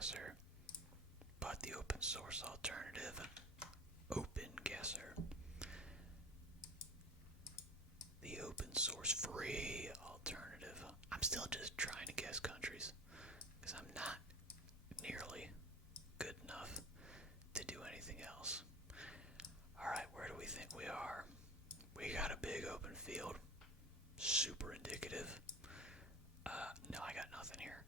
openguessr, but the open source alternative, openguessr. The open source free alternative. I'm still just trying to guess countries because I'm not nearly good enough to do anything else. Alright, where do we think we are? We got a big open field. Super indicative. No, I got nothing here.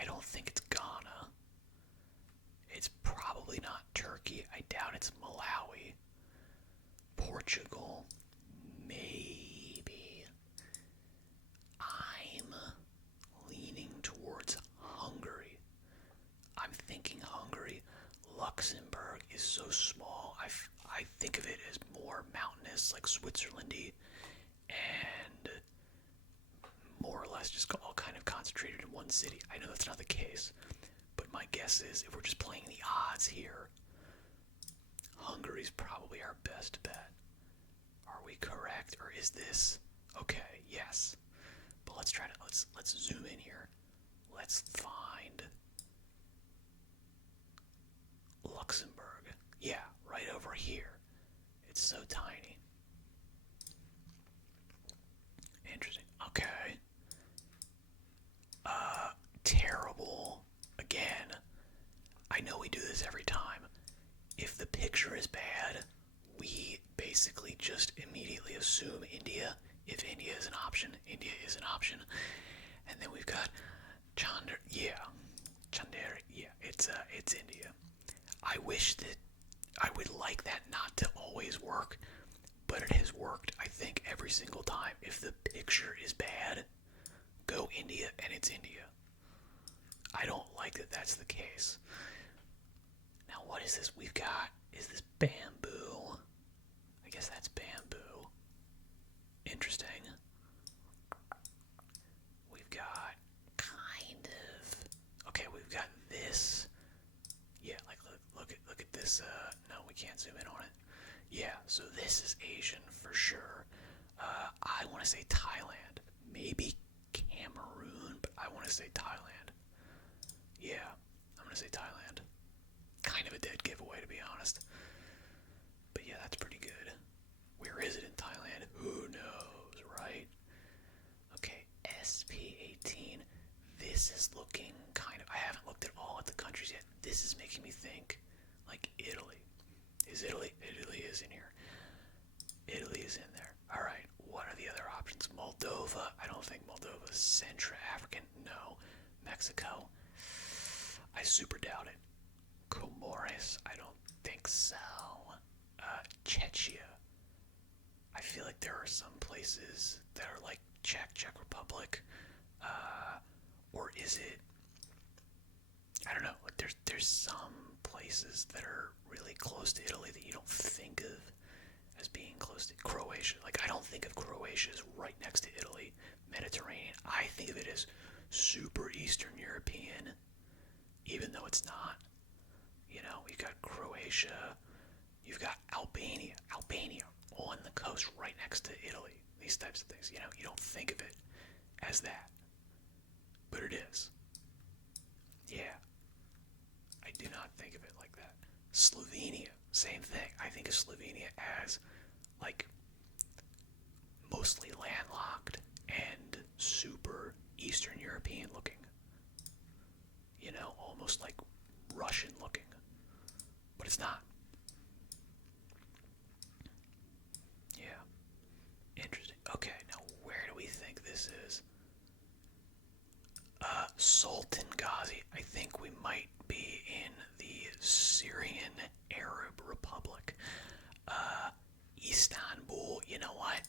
I don't think it's Ghana. It's probably not Turkey. I doubt it's Malawi. Portugal. Maybe. I'm leaning towards Hungary. I'm thinking Hungary. Luxembourg is so small. I think of it as more mountainous, like Switzerlandy, and more or less just all kind of concentrated in one city. I know that's not the case, but my guess is if we're just playing the odds here, Hungary's probably our best bet. Are we correct, or is this okay? Yes, but let's try to let's zoom in here. Let's find Luxembourg. Yeah, right over here. It's so tiny. Interesting. Okay. Terrible. Again, I know we do this every time. If the picture is bad, we basically just immediately assume India. If India is an option, India is an option. And then we've got Chandra. Yeah. Chandra. Yeah, it's India. I wish that I would like that not to always work, but it has worked, I think, every single time. If the picture is bad, go India, and it's India. I don't like that that's the case. Now, what is this we've got? Is this bamboo? I guess that's bamboo. Interesting. We've got kind of... Okay, we've got this. Yeah, like look at this. No, we can't zoom in on it. Yeah, so this is Asian for sure. I want to say Thailand. Maybe Cameroon, but I want to say Thailand. Yeah, I'm going to say Thailand. Kind of a dead giveaway, to be honest. But yeah, that's pretty good. Where is it in Thailand? Who knows, right? Okay, SP18. This is looking kind of... I haven't looked at all at the countries yet. This is making me think like Italy. Is Italy? Italy is in here. Italy is in there. Alright, what are the other options? Moldova? I don't think Moldova is Central African. No. Mexico? I super doubt it. Comoros? I don't think so. Czechia? I feel like there are some places that are like Czech Republic. Or is it... I don't know. Like there's some places that are really close to Italy that you don't think of as being close to Croatia. Like I don't think of Croatia as right next to Italy, Mediterranean. I think of it as super Eastern European, even though it's not. You know, you've got Croatia, you've got Albania on the coast right next to Italy. These types of things, you know, you don't think of it as that, but it is. Yeah. I do not think of it like that. Slovenia, same thing. I think of Slovenia as like mostly landlocked and super Eastern European looking. You know, almost like Russian looking. But it's not. Yeah. Interesting. Okay, now where do we think this is? Sultan Ghazi. I think we might be in the Syrian Arab Republic. Istanbul, you know what?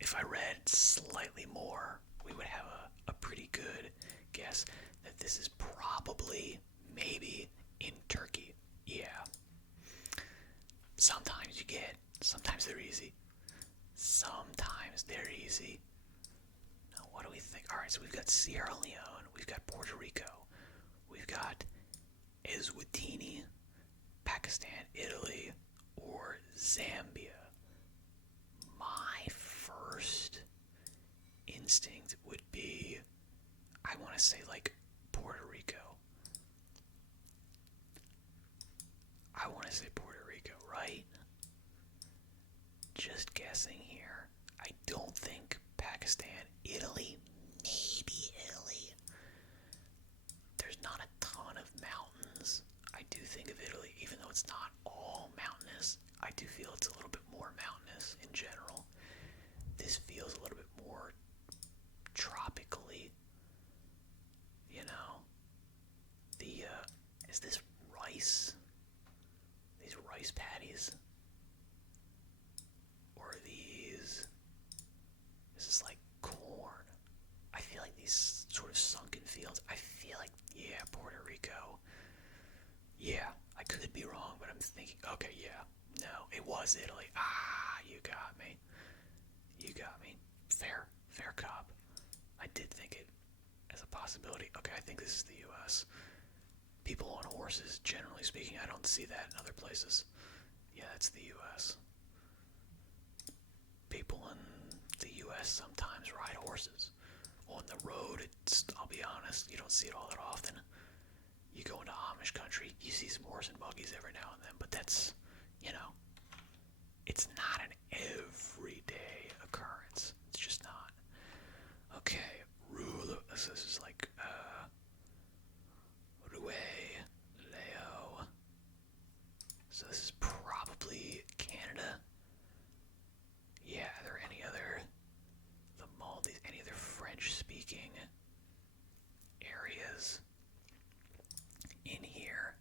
If I read slightly more, we would have a pretty good guess that this is probably, maybe, in Turkey. Yeah. Sometimes sometimes they're easy. Sometimes they're easy. Now, what do we think? Alright, so we've got Sierra Leone, we've got Puerto Rico, we've got Eswatini, Pakistan, Italy, or Zambia. My instinct would be, I want to say like Puerto I want to say Puerto Rico, right? Just guessing here. I don't think Pakistan. Italy? Maybe Italy. There's not a ton of mountains. I do think of Italy, even though it's not all mountainous. I do feel it's a little bit more mountainous in general. This feels a little bit more tropically, you know. Is this rice? These rice patties? Or is this like corn? I feel like these sort of sunken fields. I feel like, yeah, Puerto Rico. Yeah, I could be wrong, but I'm thinking, okay, yeah. No, it was Italy. Ah, you got me. You got me. Fair cop. I did think it as a possibility. Okay, I think this is the U.S. People on horses, generally speaking, I don't see that in other places. Yeah, that's the U.S. People in the U.S. sometimes ride horses. On the road, I'll be honest, you don't see it all that often. You go into Amish country, you see some horse and buggies every now and then, but that's, it's not an everyday occurrence. It's just not. Okay, this is like, Rue, Leo. So this is probably Canada. Yeah, are there any other, any other French-speaking areas in here?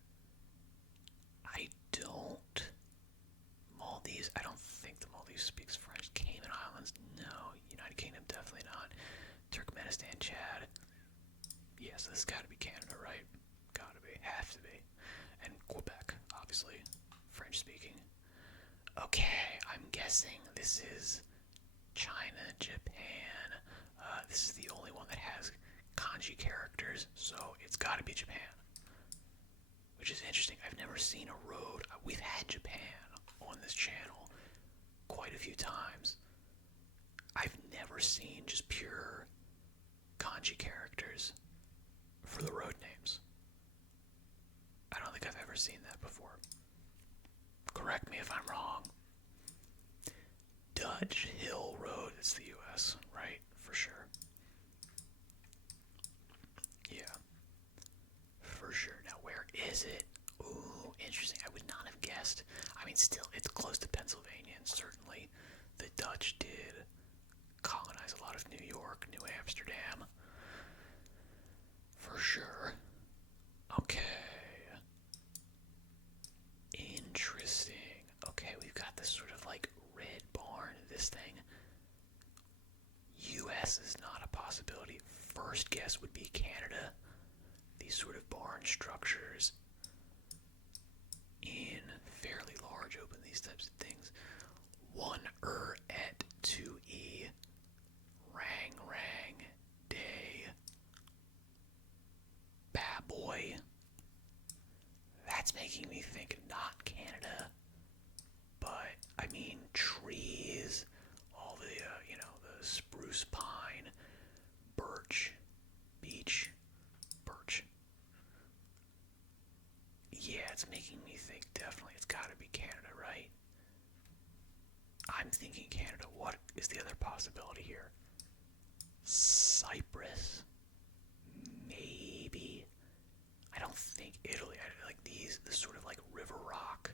I don't think the Maldives speaks French. Cayman Islands, no. United Kingdom, definitely not. Turkmenistan, Chad. Yes, this has got to be Canada, right? Gotta be, have to be. And Quebec, obviously, French-speaking. Okay, I'm guessing this is China, Japan. This is the only one that has kanji characters, so it's got to be Japan. Which is interesting. I've never seen a road. We've had Japan on this channel quite a few times. I've never seen just pure kanji characters for the road names. I don't think I've ever seen that before. Correct me if I'm wrong. Dutch Hill Road, it's the U.S., right? For sure. Yeah. For sure. Now, where is it? Ooh, interesting. I would not have guessed. I mean, still, it's close to Pennsylvania, and certainly the Dutch did colonize a lot of New York, New Amsterdam. For sure. Okay. Interesting. Okay, we've got this sort of like red barn, this thing. US is not a possibility. First guess would be Canada. These sort of barn structures in fairly large open, these types of things. 1 et 2 e rang day baboy. That's making me think not Canada, but I mean trees, all the the spruce, pine, birch, beech, birch. Yeah, it's making me think definitely it's got to be Canada, right? I'm thinking Canada. What is the other possibility here? Cyprus? Maybe. I don't think Italy. I like this sort of like river rock.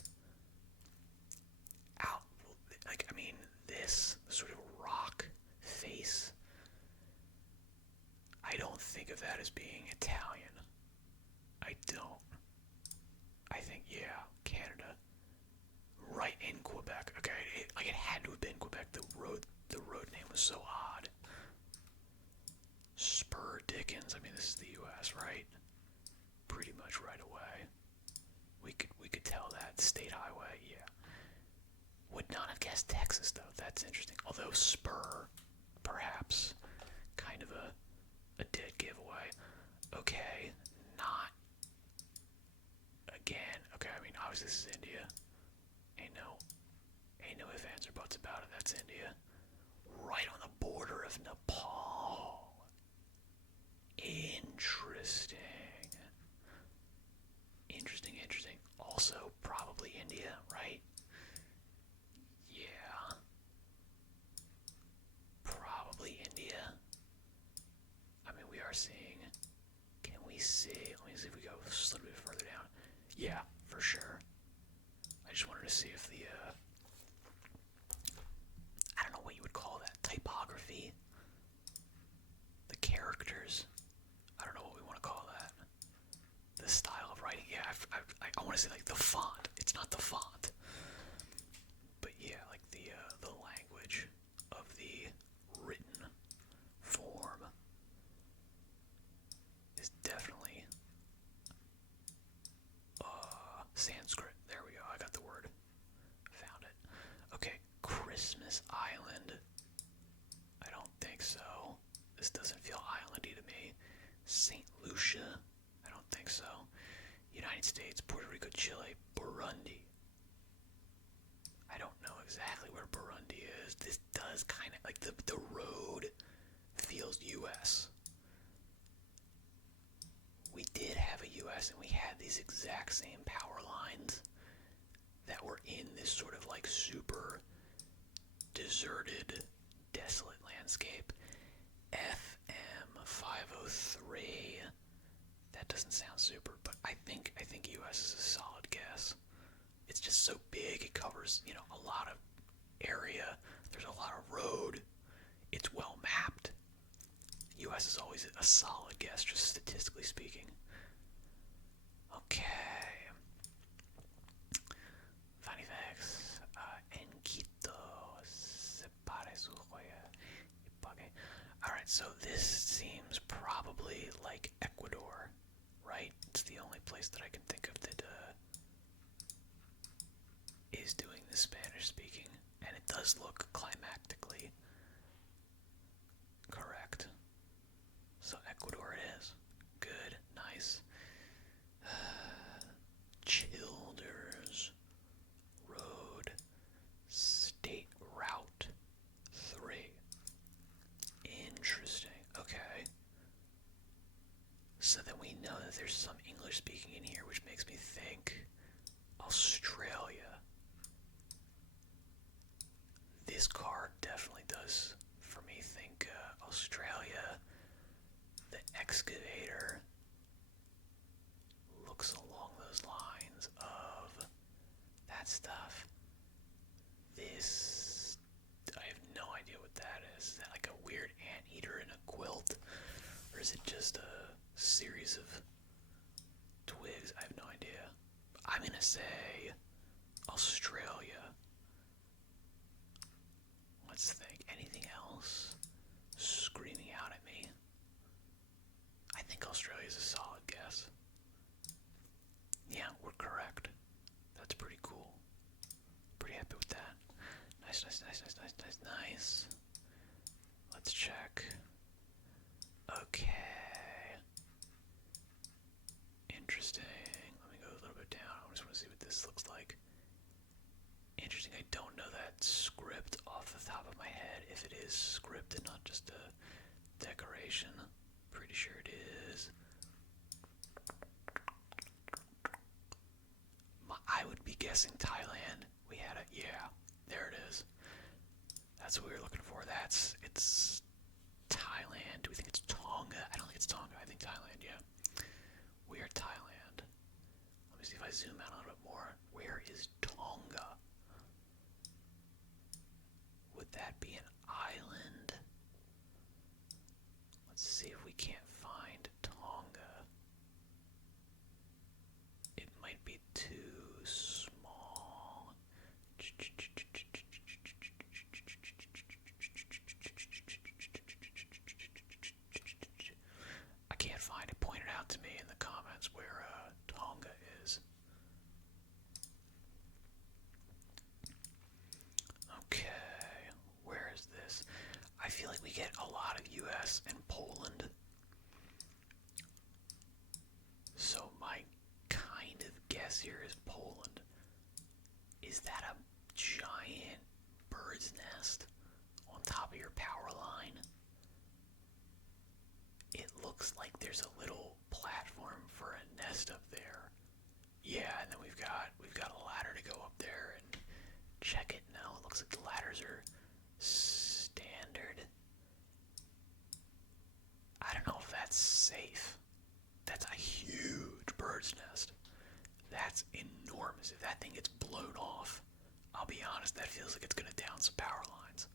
This sort of rock face. I don't think of that as being Italian. I don't. I think, yeah, Canada. Right in Quebec. Okay, it had to have been Quebec. The road name was so odd. Spur Dickens. I mean, this is the U.S., right? Pretty much right away. We could tell that. State highway, yeah. Would not have guessed Texas, though. That's interesting. Although Spur, perhaps, kind of a dead giveaway. Okay, not again. Okay, I mean, obviously this is India. Ain't no ifs, ands, or buts about it. That's India. Right on the border of Nepal. Interesting. Also, probably see. Let me see if we go just a little bit further down. Yeah, for sure. I just wanted to see if the, I don't know what you would call that, typography, the characters, I don't know what we want to call that, the style of writing. Yeah, I want to say like the font. It's not the font, but yeah, like the language of the written form is definitely Sanskrit. There we go. I got the word. Found it. Okay, Christmas Island. I don't think so. This doesn't feel islandy to me. St. Lucia. I don't think so. United States, Puerto Rico, Chile, Burundi. I don't know exactly where Burundi is. This does kind of, like the road feels US. We did have a US and we had these exact same power lines that were in this sort of like super deserted, desolate landscape. FM 503. That doesn't sound super, but I think US is a solid guess. It's just so big, it covers, a lot of area. There's a lot of road. It's well mapped. US is always a solid guess, just statistically speaking. Okay. Funny facts. En Quito se pare su joya. Alright, so this seems probably like Ecuador, right? It's the only place that I can think of that is doing the Spanish speaking, and it does look climactically correct. So Ecuador it is. Good, nice. Childers Road, State Route 3. Interesting. Okay. So then we know that there's some English speaking in here, which makes me think Australia. This card definitely does, for me, think Australia. The excavator looks along those lines of that stuff. This, I have no idea what that is. Is that like a weird anteater in a quilt? Or is it just a series of twigs? I have no idea. I'm gonna say Australia. Let's think. Anything else screaming out at me? I think Australia is a solid guess. Yeah, we're correct. That's pretty cool. Pretty happy with that. Nice, nice, nice, nice, nice, nice, nice. Let's check. Okay. Interesting. Let me go a little bit down. I just want to see what this looks like. Interesting. I don't know that script off the top of my head. If it is script and not just a decoration. Pretty sure it is. I would be guessing Thailand. We had it. Yeah, there it is. That's what we were looking for. It's Thailand. Do we think it's Tonga? I don't think it's Tonga. I think Thailand, yeah. We are Thailand. Let me see if I zoom out a little bit more. Where is Tonga? Would that be an island? Let's see if we can't find Tonga. It might be too small. I can't find it. Point it out to me in the comments where Tonga is. Okay, where is this? I feel like we get a lot of US and Poland. So my kind of guess here is Poland. Is that a giant bird's nest on top of your power line? It looks like there's a little platform for a nest up there. Yeah, and then we've got a ladder to go up there and check it. No, it looks like the ladders are standard. I don't know if that's safe. I bird's nest. That's enormous. If that thing gets blown off, I'll be honest, that feels like it's going to down some power lines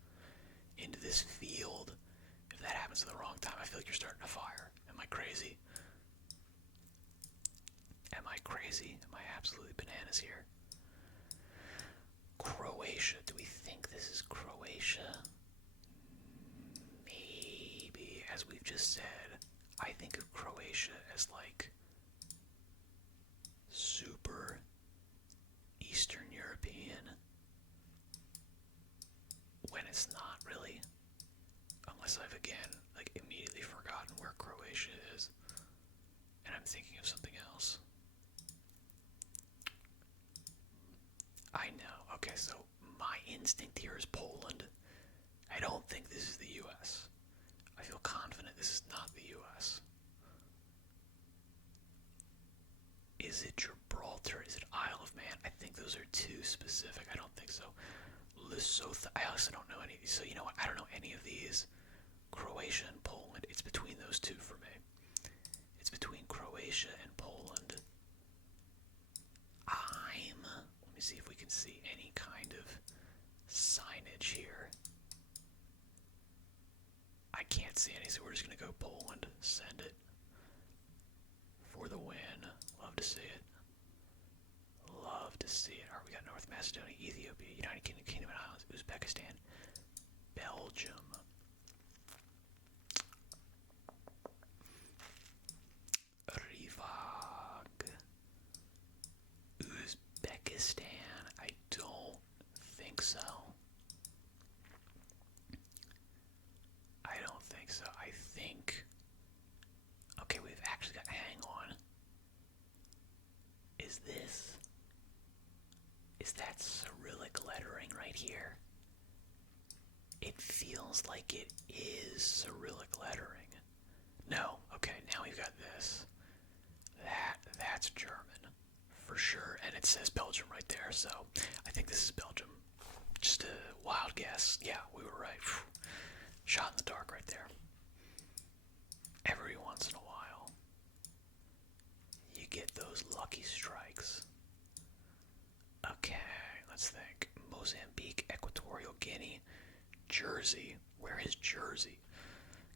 into this field. If that happens at the wrong time, I feel like you're starting a fire. Am I crazy? Am I crazy? Am I absolutely bananas here? Croatia. Do we think this is Croatia? Maybe. As we've just said, I think of Croatia as like super Eastern European when it's not really. Unless I've again like immediately forgotten where Croatia is and I'm thinking of something else. I know. Okay, so my instinct here is Poland. I don't think this is the US. I feel confident this is not the US. Is it Gibraltar? Is it Isle of Man? I think those are too specific. I don't think so. Lesotho. I also don't know any of these. So you know what? I don't know any of these. Croatia and Poland. It's between those two for me. It's between Croatia and Poland. Let me see if we can see any kind of signage here. I can't see any, so we're just going to go Poland. Send it. For the win. Love to see it. Love to see it. Alright, we got North Macedonia, Ethiopia, United Kingdom and Islands, Uzbekistan, Belgium. Rivag. Uzbekistan. I don't think so. I don't think so. I think. Okay, we've actually got. Hang on. Is this. Is that Cyrillic lettering right here? It feels like it is Cyrillic lettering. No. Okay, now we've got this. That's German. For sure. And it says Belgium right there, so I think this is Belgium. Just a wild guess. Yeah, we were right. Shot in the dark right there. Every once in a while, you get those lucky strikes. Okay, let's think. Mozambique, Equatorial Guinea, Jersey. Where is Jersey?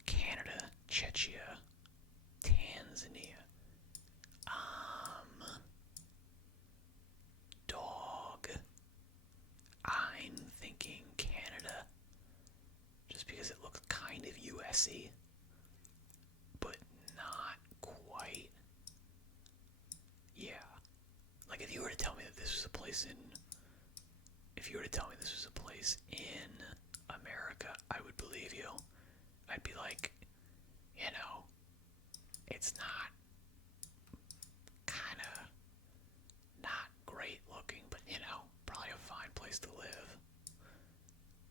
Canada, Czechia, Tanzania. Dog. I'm thinking Canada. Just because it looks kind of US-y, but not quite. Yeah. Like if you were to tell me that this was a place in America, I would believe you. I'd be like, you know, it's not kind of not great looking, but you know, probably a fine place to live.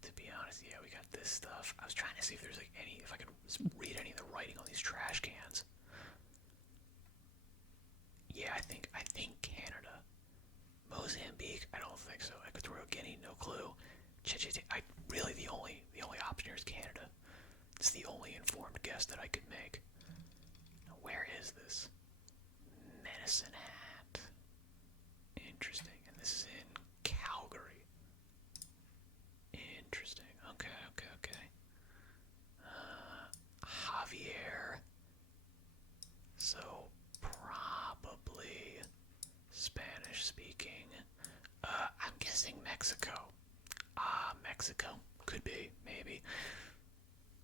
To be honest, yeah, we got this stuff. I was trying to see if there's like if I could read any of the writing on these trash cans. Yeah, I think Canada. Mozambique, I don't think so. Equatorial Guinea, no clue. Really the only option here is Canada. It's the only informed guess that I could make. Now, where is this? Medicine Hat. Interesting. And this is in Calgary. Interesting. Okay. Javier. So, probably Spanish speaking. I'm guessing Mexico. Mexico. Could be, maybe.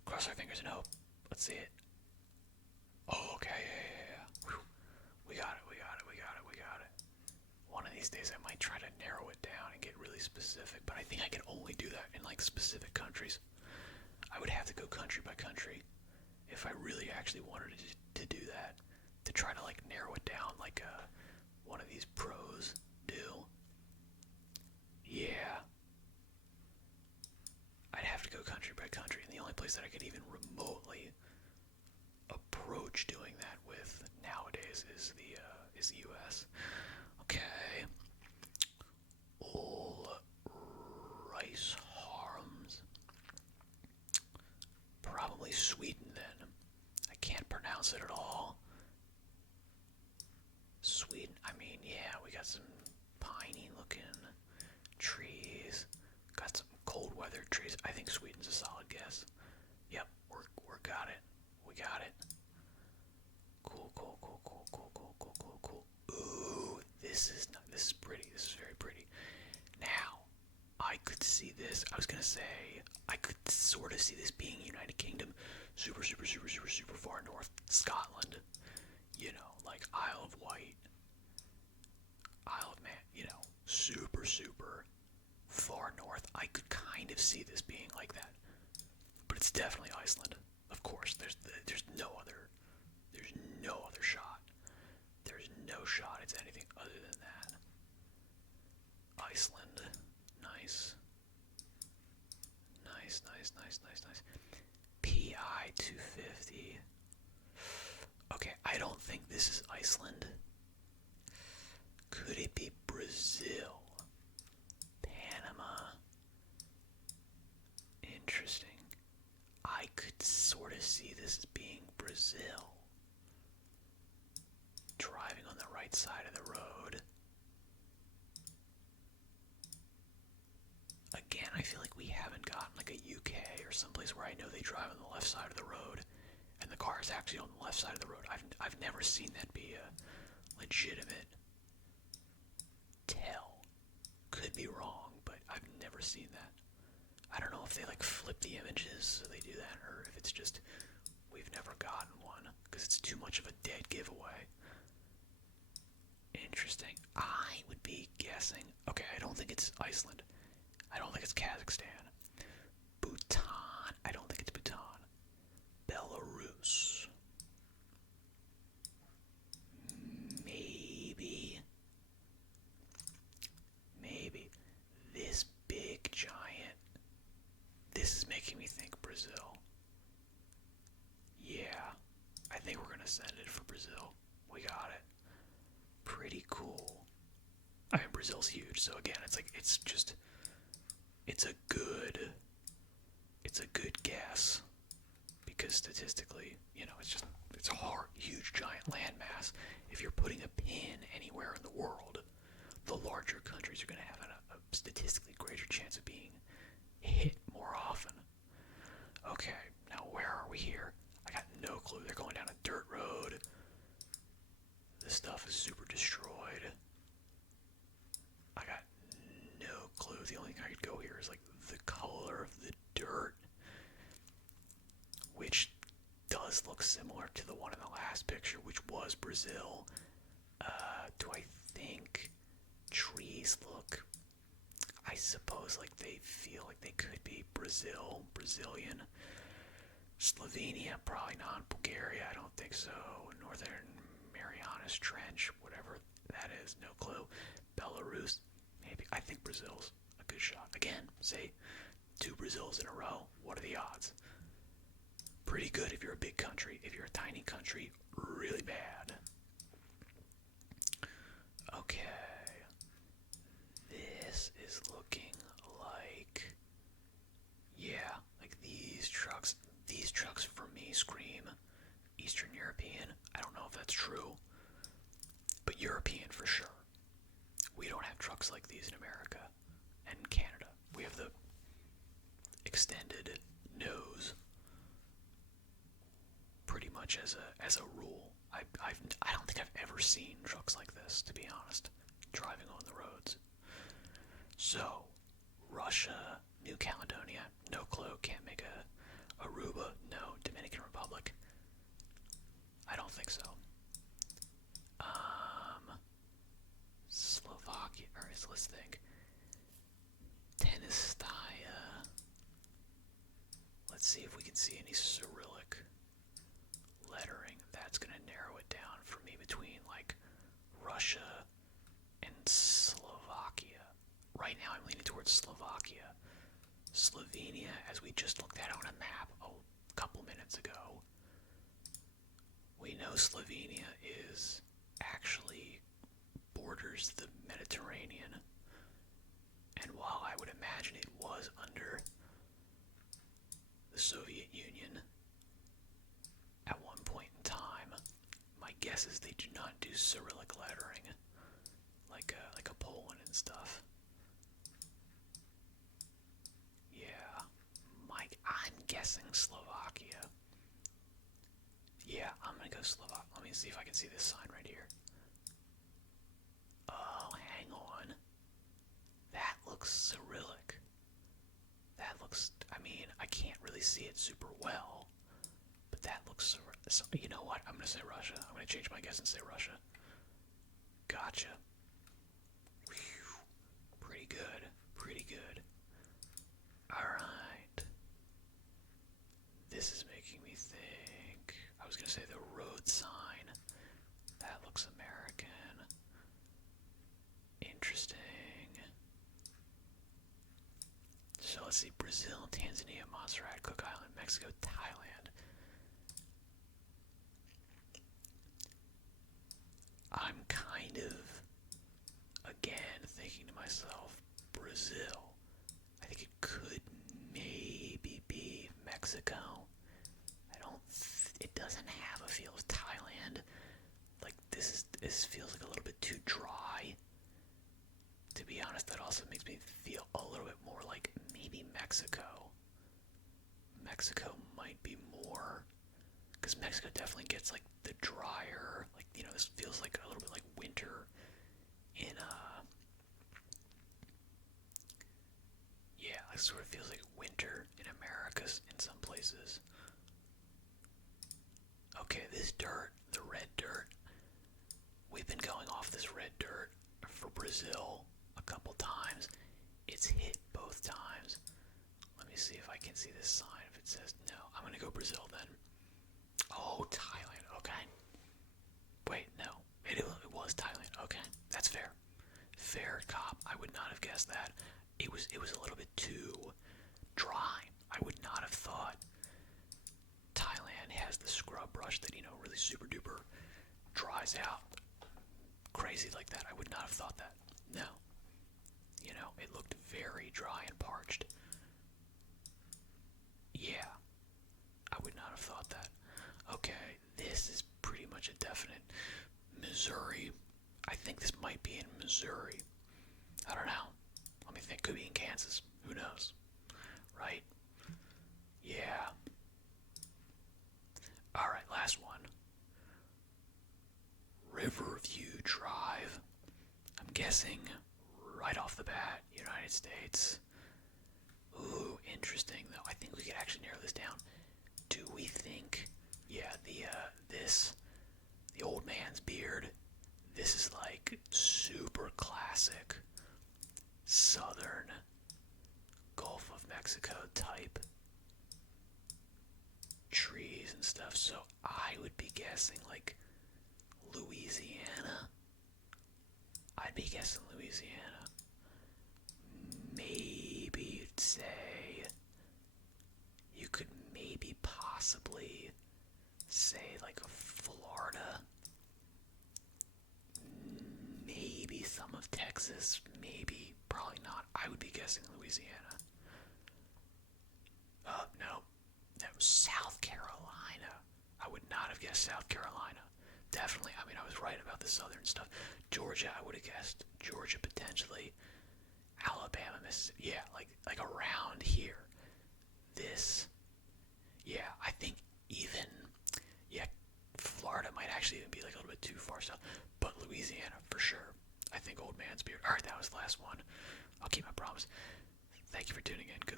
Cross our fingers and hope. Let's see it. Oh, okay, yeah. Whew. We got it. One of these days I might try to narrow it down and get really specific, but I think I can only do that in like specific countries. I would have to go country by country if I really actually wanted to do that, to try to like narrow it down like one of these pros do. Yeah. I'd have to go country by country, and the only place that I could even remotely approach doing that with nowadays is the U.S. Okay. All rice harms. Probably Sweden then. I can't pronounce it at all. Sweden. some piney looking trees. Got some cold weather trees. I think Sweden's a solid guess. Yep, we're got it. We got it. Cool. Ooh, this is pretty. This is very pretty. Now, I could see this. I was gonna say I could sort of see this being United Kingdom, super far north, Scotland. You know, like Isle of Wight, Isle of Man. You know, super far north. I could kind of see this being like that, but it's definitely Iceland. Of course, there's no other shot. There's no shot it's anything other than that. Iceland, nice. PI 250. Okay, I don't think this is Iceland. Could it be Brazil? Panama. Interesting. I could sort of see this as being Brazil. Driving on the right side of the road. Again, I feel like we haven't gotten like a UK or someplace where I know they drive on the left side of the road and the car is actually on the left side of the road. I've never seen that be a legitimate tell. Could be wrong, but I've never seen that. I don't know if they like flip the images so they do that, or if it's just we've never gotten one because it's too much of a dead giveaway. Interesting. I would be guessing. Okay, I don't think it's Iceland. I don't think it's Kazakhstan. Bhutan. I don't think it's Bhutan. Belarus. Maybe. This big giant. This is making me think Brazil. Yeah. I think we're gonna send it for Brazil. We got it. Pretty cool. I mean, Brazil's huge, so again, it's like, it's a good guess, because statistically, you know, it's a hard, huge, giant landmass. If you're putting a pin anywhere in the world, the larger countries are going to have a statistically greater chance of being hit more often. Okay, now where are we here? I got no clue. They're going down a dirt road. This stuff is super destroyed. I got no clue. The only thing I could go here is like the color of the dirt, which does look similar to the one in the last picture, which was Brazil. Do I think trees look, I suppose, like they feel like they could be Brazilian. Slovenia, probably not. Bulgaria, I don't think so. Northern Marianas Trench, whatever that is, no clue. Belarus, maybe. I think Brazil's a good shot. Again, say 2 Brazils in a row. What are the odds? Pretty good if you're a big country. If you're a tiny country, really bad. Okay. This is looking like, yeah, like these trucks. These trucks for me scream Eastern European. I don't know if that's true, but European for sure. We don't have trucks like these in America and Canada. We have the extended nose pretty much as a rule. I don't think I've ever seen trucks like this, to be honest, driving on the roads. So, Russia, New Caledonia, no clue, can't make a Aruba, no. Dominican Republic, I don't think so. Slovakia, alright, so let's think. Tennessee. Let's see if we can see any Cyrillic lettering. That's gonna narrow it down for me between like Russia and Slovakia. Right now I'm leaning towards Slovakia. Slovenia, as we just looked at on a map a couple minutes ago, we know Slovenia is actually borders the Mediterranean, and while I would imagine it was under the Soviet Union at one point in time, my guess is they do not do Cyrillic lettering like a Poland and stuff. Yeah, Mike. I'm guessing Slovakia. Yeah, I'm gonna go Slovak. Let me see if I can see this sign right here. Oh, hang on. That looks Cyrillic. That looks. I mean, I can't really see it super well, but that looks. So, you know what? I'm gonna say Russia. I'm gonna change my guess and say Russia. Gotcha. Whew. Pretty good. Pretty good. Alright. This is making me think. I was gonna say the road sign. That looks American. Interesting. So let's see. Brazil, Tanzania, Montserrat, Cook Island, Mexico, Thailand. I'm kind of, again, thinking to myself, Brazil. I think it could maybe be Mexico. It doesn't have a feel of Thailand. Like, this feels like a little bit too dry. To be honest, that also makes me feel a little bit more like maybe Mexico. Mexico might be more, because Mexico definitely gets like the drier, like, you know, this feels like a little bit like winter in yeah, it sort of feels like winter in Americas in some places. Okay, this dirt, the red dirt, we've been going off this red dirt for Brazil a couple times. It's hit both times. Let me see if I can see this sign. If it says no, I'm gonna go Brazil then. Oh, Thailand. Okay. Wait, no. It was Thailand. Okay, that's fair. Fair cop. I would not have guessed that. It was a little bit too dry. I would not have thought Thailand has the scrub brush that, you know, really super duper dries out crazy like that. I would not have thought that. No. You know, it looked very dry and parched. Yeah. I would not have thought that. Okay, this is pretty much a definite. Missouri. I think this might be in Missouri. I don't know. Let me think. Could be in Kansas. Who knows? Right? Yeah. Alright, last one. Riverview Drive. I'm guessing right off the bat, United States. Ooh, interesting though. I think we could actually narrow this down. Do we think, yeah, the old man's beard, this is like super classic southern Gulf of Mexico type trees and stuff, so I would be guessing like Louisiana. I'd be guessing Louisiana. Maybe you'd say, you could maybe possibly say like Florida. Maybe some of Texas. Maybe. Probably not. I would be guessing Louisiana. No. No, South Carolina. I would not have guessed South Carolina. Definitely. I mean, I was right about the southern stuff. Georgia, I would have guessed. Georgia, potentially. Alabama, Mississippi. Yeah, like around here. This. Yeah, I think even, yeah, Florida might actually even be like a little bit too far south. But Louisiana, for sure. I think old man's beard. Alright, that was the last one. I'll keep my promise. Thank you for tuning in. Good